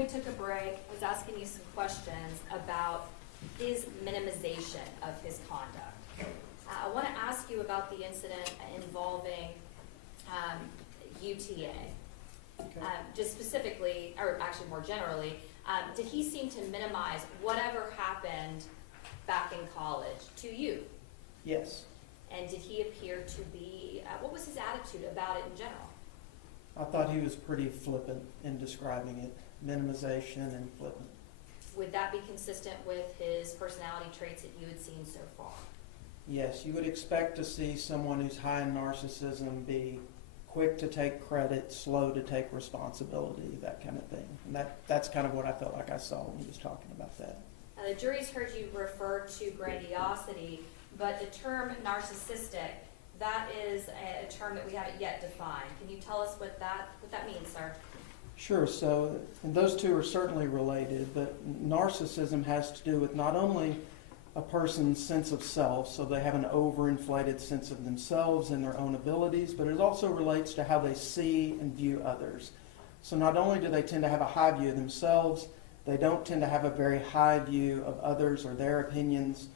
we took a break, I was asking you some questions about his minimization of his conduct. I want to ask you about the incident involving UTA. Okay. Just specifically, or actually more generally, did he seem to minimize whatever happened back in college to you? Yes. And did he appear to be, what was his attitude about it in general? I thought he was pretty flippant in describing it, minimization and flippant. Would that be consistent with his personality traits that you had seen so far? Yes, you would expect to see someone who's high in narcissism be quick to take credit, slow to take responsibility, that kind of thing. And that's kind of what I felt like I saw when he was talking about that. Now, the jury's heard you refer to grandiosity, but the term narcissistic, that is a term that we haven't yet defined. Can you tell us what that means, sir? Sure, so and those two are certainly related, but narcissism has to do with not only a person's sense of self, so they have an overinflated sense of themselves and their own abilities, but it also relates to how they see and view others. So not only do they tend to have a high view of themselves, they don't tend to have a very high view of others or their opinions.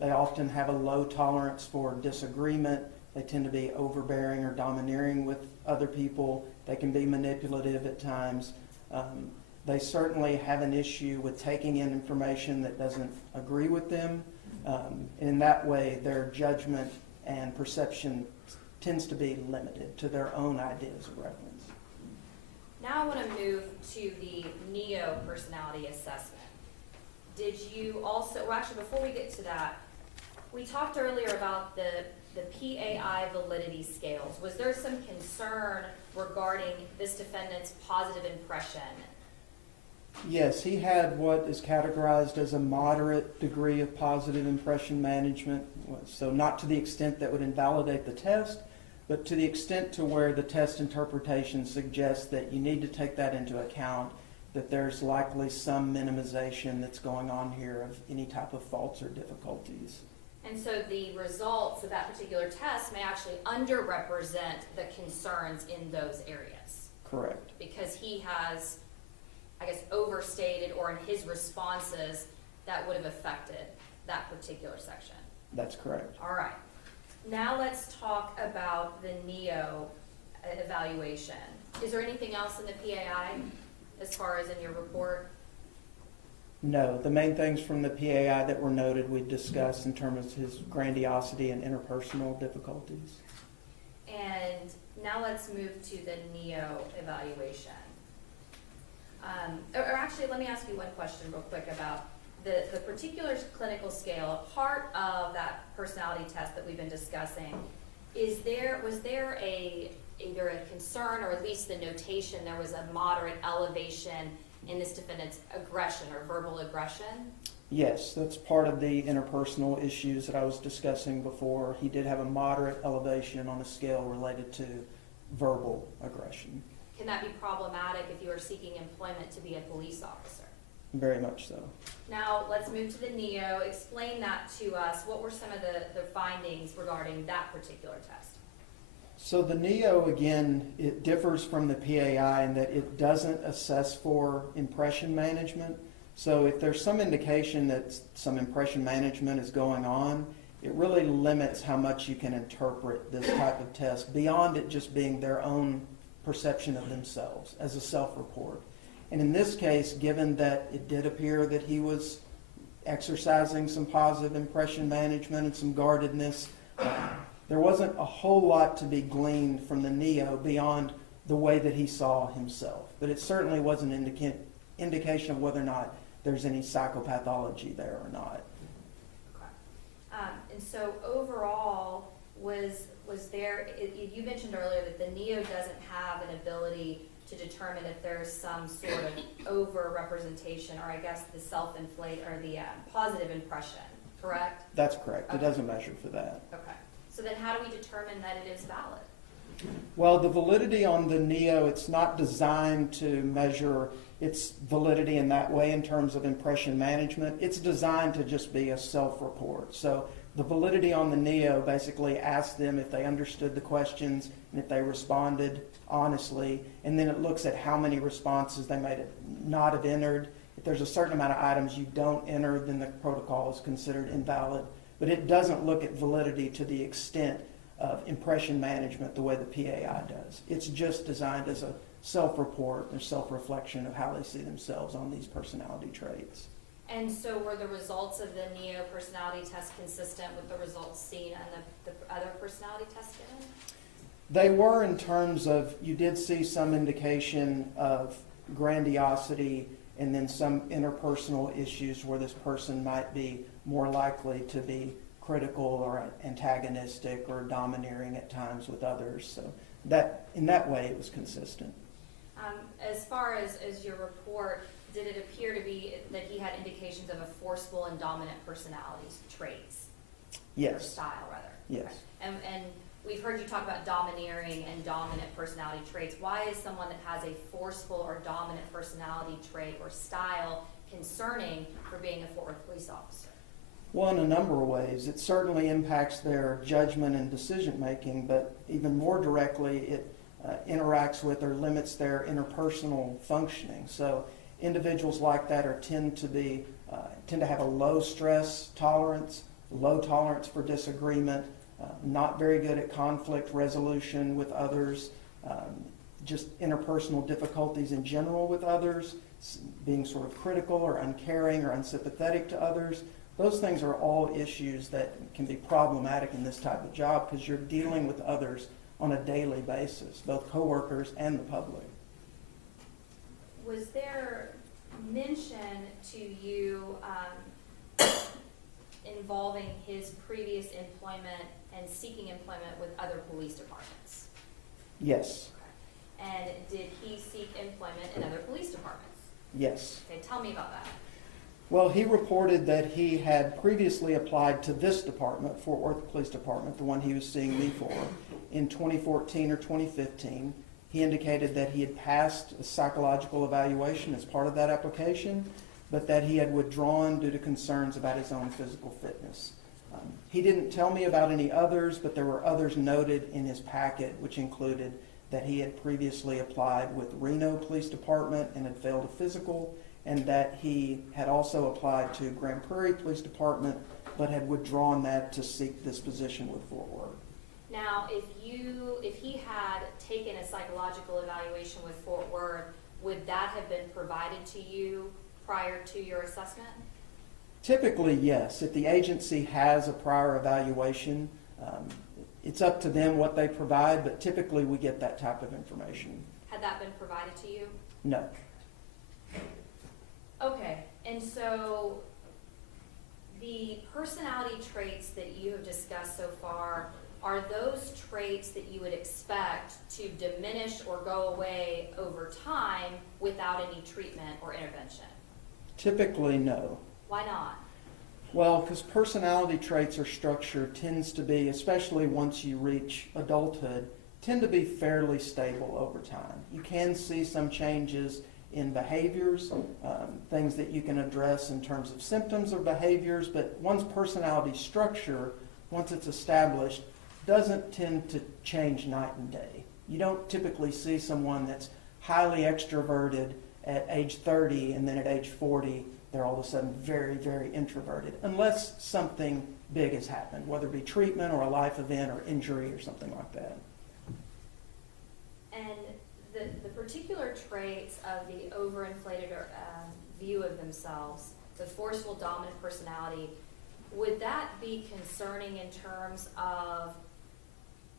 They often have a low tolerance for disagreement. They tend to be overbearing or domineering with other people. They can be manipulative at times. They certainly have an issue with taking in information that doesn't agree with them. And in that way, their judgment and perception tends to be limited to their own ideas of reference. Now I want to move to the NEO personality assessment. Did you also, well actually before we get to that, we talked earlier about the PAI validity scales. Was there some concern regarding this defendant's positive impression? Yes, he had what is categorized as a moderate degree of positive impression management. So not to the extent that would invalidate the test, but to the extent to where the test interpretation suggests that you need to take that into account, that there's likely some minimization that's going on here of any type of faults or difficulties. And so the results of that particular test may actually underrepresent the concerns in those areas. Correct. Because he has, I guess, overstated, or in his responses, that would have affected that particular section. That's correct. All right. Now let's talk about the NEO evaluation. Is there anything else in the PAI as far as in your report? No, the main things from the PAI that were noted we discussed in terms of his grandiosity and interpersonal difficulties. And now let's move to the NEO evaluation. Or actually, let me ask you one question real quick about the particular clinical scale. Part of that personality test that we've been discussing, was there either a concern, or at least the notation there was a moderate elevation in this defendant's aggression or verbal aggression? Yes, that's part of the interpersonal issues that I was discussing before. He did have a moderate elevation on a scale related to verbal aggression. Can that be problematic if you are seeking employment to be a police officer? Very much so. Now let's move to the NEO. Explain that to us. What were some of the findings regarding that particular test? So the NEO, again, it differs from the PAI in that it doesn't assess for impression management. So if there's some indication that some impression management is going on, it really limits how much you can interpret this type of test beyond it just being their own perception of themselves as a self-report. And in this case, given that it did appear that he was exercising some positive impression management and some guardedness, there wasn't a whole lot to be gleaned from the NEO beyond the way that he saw himself. But it certainly was an indication of whether or not there's any psychopathology there or not. Okay. And so overall, was there, you mentioned earlier that the NEO doesn't have an ability to determine if there's some sort of over-representation, or I guess the self-inflate, or the positive impression, correct? That's correct. Okay. It doesn't measure for that. Okay. So then how do we determine that it is valid? Well, the validity on the NEO, it's not designed to measure its validity in that way in terms of impression management. It's designed to just be a self-report. So The validity on the NEO basically asked them if they understood the questions and if they responded honestly, and then it looks at how many responses they might not have entered. If there's a certain amount of items you don't enter, then the protocol is considered invalid. But it doesn't look at validity to the extent of impression management the way the PAI does. It's just designed as a self-report or self-reflection of how they see themselves on these personality traits. And so were the results of the NEO personality test consistent with the results seen in the other personality tests given? They were, in terms of, you did see some indication of grandiosity and then some interpersonal issues where this person might be more likely to be critical or antagonistic or domineering at times with others. So that, in that way, it was consistent. As far as your report, did it appear to be that he had indications of a forceful and dominant personality traits? Yes. Or style, rather? Yes. Okay. And we've heard you talk about domineering and dominant personality traits. Why is someone that has a forceful or dominant personality trait or style concerning for being a Fort Worth police officer? Well, in a number of ways. It certainly impacts their judgment and decision making, but even more directly, it interacts with or limits their interpersonal functioning. So individuals like that tend to have a low stress tolerance, low tolerance for disagreement, not very good at conflict resolution with others, just interpersonal difficulties in general with others, being sort of critical or uncaring or unsympathetic to others. Those things are all issues that can be problematic in this type of job because you're dealing with others on a daily basis, both coworkers and the public. Was there mention to you involving his previous employment and seeking employment with other police departments? Yes. Okay. And did he seek employment in other police departments? Yes. Okay, tell me about that. Well, he reported that he had previously applied to this department, Fort Worth Police Department, the one he was seeing me for, in 2014 or 2015. He indicated that he had passed a psychological evaluation as part of that application, but that he had withdrawn due to concerns about his own physical fitness. He didn't tell me about any others, but there were others noted in his packet, which included that he had previously applied with Reno Police Department and had failed a physical, and that he had also applied to Grand Prairie Police Department, but had withdrawn that to seek this position with Fort Worth. Now, if he had taken a psychological evaluation with Fort Worth, would that have been provided to you prior to your assessment? Typically, yes. If the agency has a prior evaluation, it's up to them what they provide, but typically we get that type of information. Had that been provided to you? No. Okay, and so the personality traits that you have discussed so far, are those traits that you would expect to diminish or go away over time without any treatment or intervention? Typically, no. Why not? Well, because personality traits or structure tends to be, especially once you reach adulthood, tend to be fairly stable over time. You can see some changes in behaviors, things that you can address in terms of symptoms or behaviors, but one's personality structure, once it's established, doesn't tend to change night and day. You don't typically see someone that's highly extroverted at age 30 and then at age 40 they're all of a sudden very, very introverted, unless something big has happened, whether it be treatment or a life event or injury or something like that. And the particular traits of the overinflated view of themselves, the forceful dominant personality, would that be concerning in terms of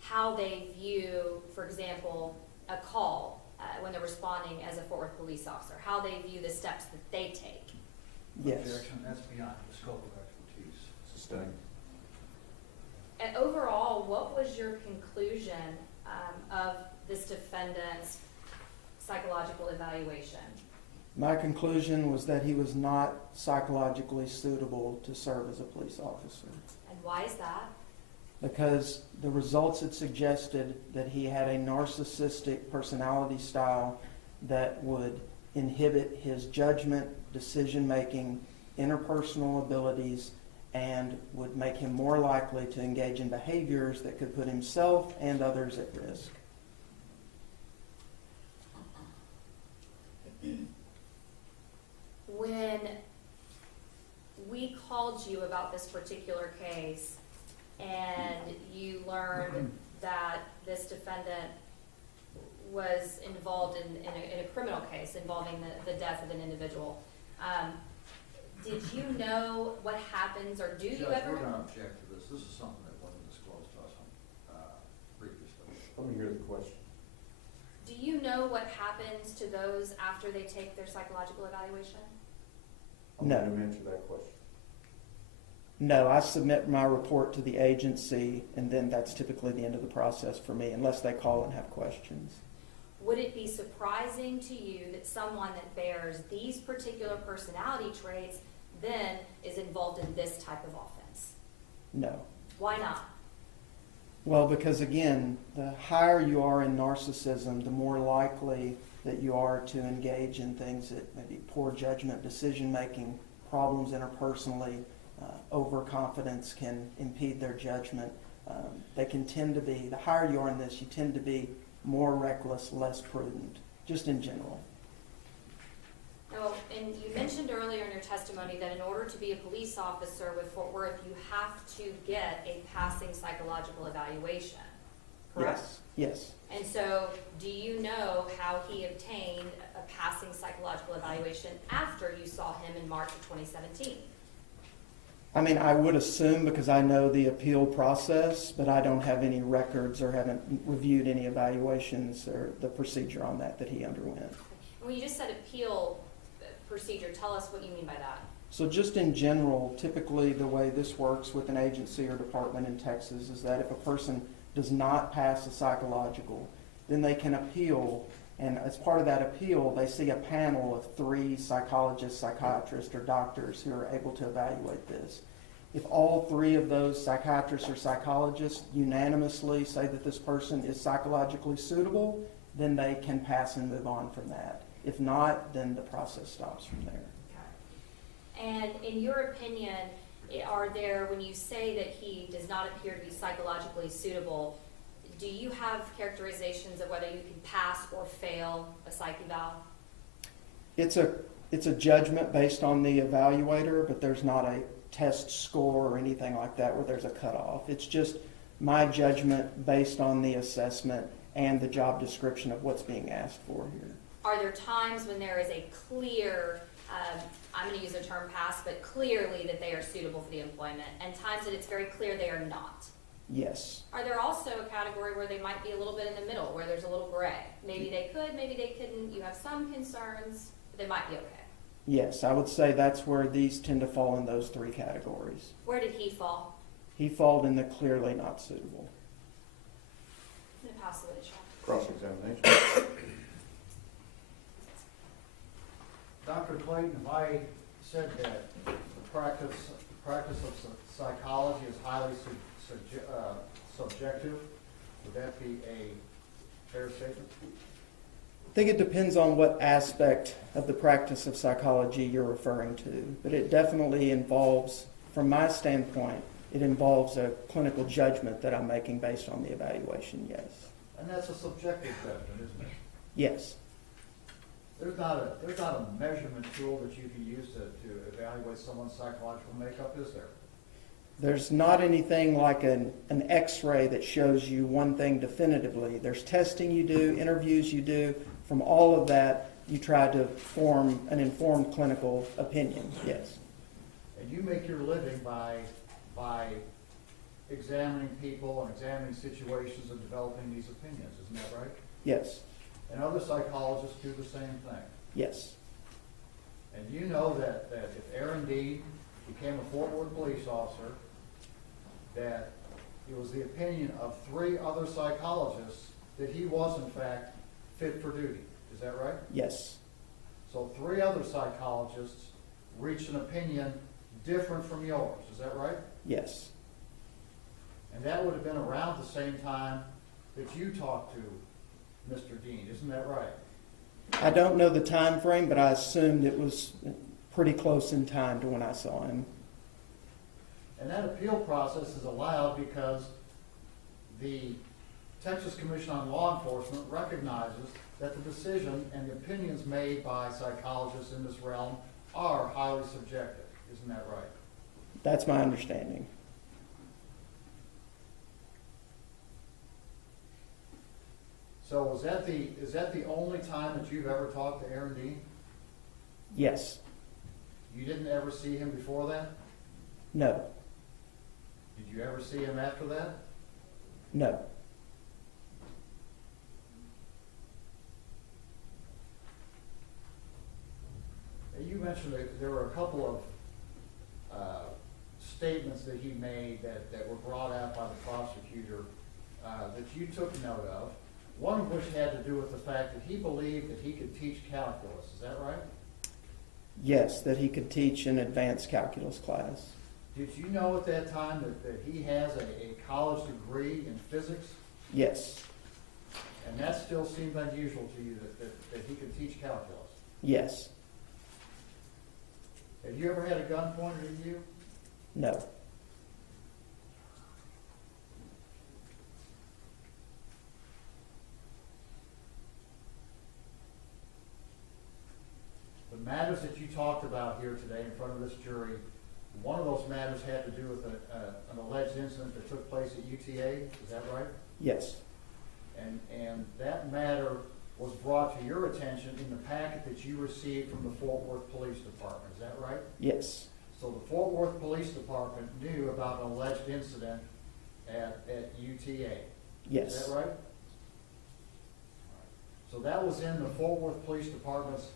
how they view, for example, a call when they're responding as a Fort Worth police officer, how they view the steps that they take? Yes. Objection, that's beyond the scope of expertise. Sustained. And overall, what was your conclusion of this defendant's psychological evaluation? My conclusion was that he was not psychologically suitable to serve as a police officer. And why is that? Because the results had suggested that he had a narcissistic personality style that would inhibit his judgment, decision-making, interpersonal abilities, and would make him more likely to engage in behaviors that could put himself and others at risk. When we called you about this particular case and you learned that this defendant was involved in a criminal case involving the death of an individual, did you know what happens, or do you Judge, ever? we're gonna object to this. This is something that wasn't disclosed to us previously. Let me hear the question. Do you know what happens to those after they take their psychological evaluation? I'm No. going to answer that question. No, I submit my report to the agency, and then that's typically the end of the process for me, unless they call and have questions. Would it be surprising to you that someone that bears these particular personality traits then is involved in this type of offense? No. Why not? Well, because again, the higher you are in narcissism, the more likely that you are to engage in things that maybe poor judgment, decision-making, problems interpersonally, overconfidence can impede their judgment. They can tend to be, the higher you are in this, you tend to be more reckless, less prudent, just in general. Now, and you mentioned earlier in your testimony that in order to be a police officer with Fort Worth, you have to get a passing psychological evaluation, correct? Yes. And so, do you know how he obtained a passing psychological evaluation after you saw him in March of 2017? I mean, I would assume because I know the appeal process, but I don't have any records or haven't reviewed any evaluations or the procedure on that he underwent. When you just said appeal procedure, tell us what you mean by that. So just in general, typically the way this works with an agency or department in Texas is that if a person does not pass a psychological, then they can appeal, and as part of that appeal, they see a panel of 3 psychologists, psychiatrists, or doctors who are able to evaluate this. If all 3 of those psychiatrists or psychologists unanimously say that this person is psychologically suitable, then they can pass and move on from that. If not, then the process stops from there. Okay. And in your opinion, are there, when you say that he does not appear to be psychologically suitable, do you have characterizations of whether you can pass or fail a psych eval? It's a judgment based on the evaluator, but there's not a test score or anything like that where there's a cutoff. It's just my judgment based on the assessment and the job description of what's being asked for here. Are there times when there is a clear, I'm going to use the term pass, but clearly that they are suitable for the employment, and times that it's very clear they are not? Yes. Are there also a category where they might be a little bit in the middle, where there's a little gray? Maybe they could, maybe they couldn't. You have some concerns, but they might be okay. Yes, I would say that's where these tend to fall in those 3 categories. Where did he fall? He falls in the clearly not suitable. I'm going to pass the witness. Cross-examination. Dr. Clayton, if I said that the practice of psychology is highly subjective, would that be a fair statement? I think it depends on what aspect of the practice of psychology you're referring to, but it definitely involves, from my standpoint, it involves a clinical judgment that I'm making based on the evaluation, yes. And that's a subjective judgment, isn't it? Yes. There's not a measurement tool that you can use to evaluate someone's psychological makeup, is there? There's not anything like an x-ray that shows you one thing definitively. There's testing you do, interviews you do. From all of that, you try to form an informed clinical opinion, yes. And you make your living by examining people and examining situations and developing these opinions, isn't that right? Yes, And other psychologists do the same thing. yes, And you know that if Aaron Dean became a Fort Worth police officer, that it was the opinion of 3 other psychologists that he was in fact fit for duty. Is that right? yes, So 3 other psychologists reached an opinion different from yours. Is that right? yes, And that would have been around the same time that you talked to Mr. Dean. Isn't that right? I don't know the time frame, but I assumed it was pretty close in time to when I saw him. And that appeal process is allowed because the Texas Commission on Law Enforcement recognizes that the decision and the opinions made by psychologists in this realm are highly subjective. Isn't that right? That's my understanding. So is that the only time that you've ever talked to Aaron Dean? Yes. You didn't ever see him before that? No. Did you ever see him after that? No. You mentioned that there were a couple of statements that he made that were brought out by the prosecutor that you took note of, one of which had to do with the fact that he believed that he could teach calculus. Is that right? Yes, that he could teach an advanced calculus class. Did you know at that time that he has a college degree in physics? Yes. And that still seemed unusual to you, that he could teach calculus? Yes. Have you ever had a gun pointed at you? No. The matters that you talked about here today in front of this jury, one of those matters had to do with an alleged incident that took place at UTA, is that right? Yes. And that matter was brought to your attention in the packet that you received from the Fort Worth Police Department, is that right? Yes. So the Fort Worth Police Department knew about an alleged incident at UTA, Yes. is that right? So that was in the Fort Worth Police Department's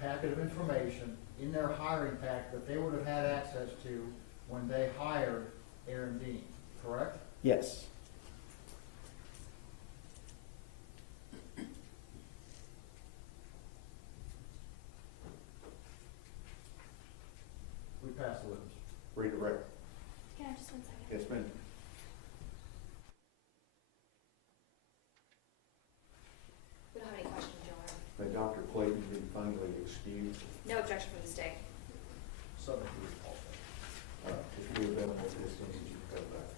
packet of information, in their hiring pack that they would have had access to when they hired Aaron Dean, correct? Yes. We passed the witness. Redirect. Can I have just 1 second? Yes, ma'am. We don't have any questions, Your Honor. May Dr. Clayton be finally excused. No objection from the state. Subject to recall. If you're available at this time, you can go back.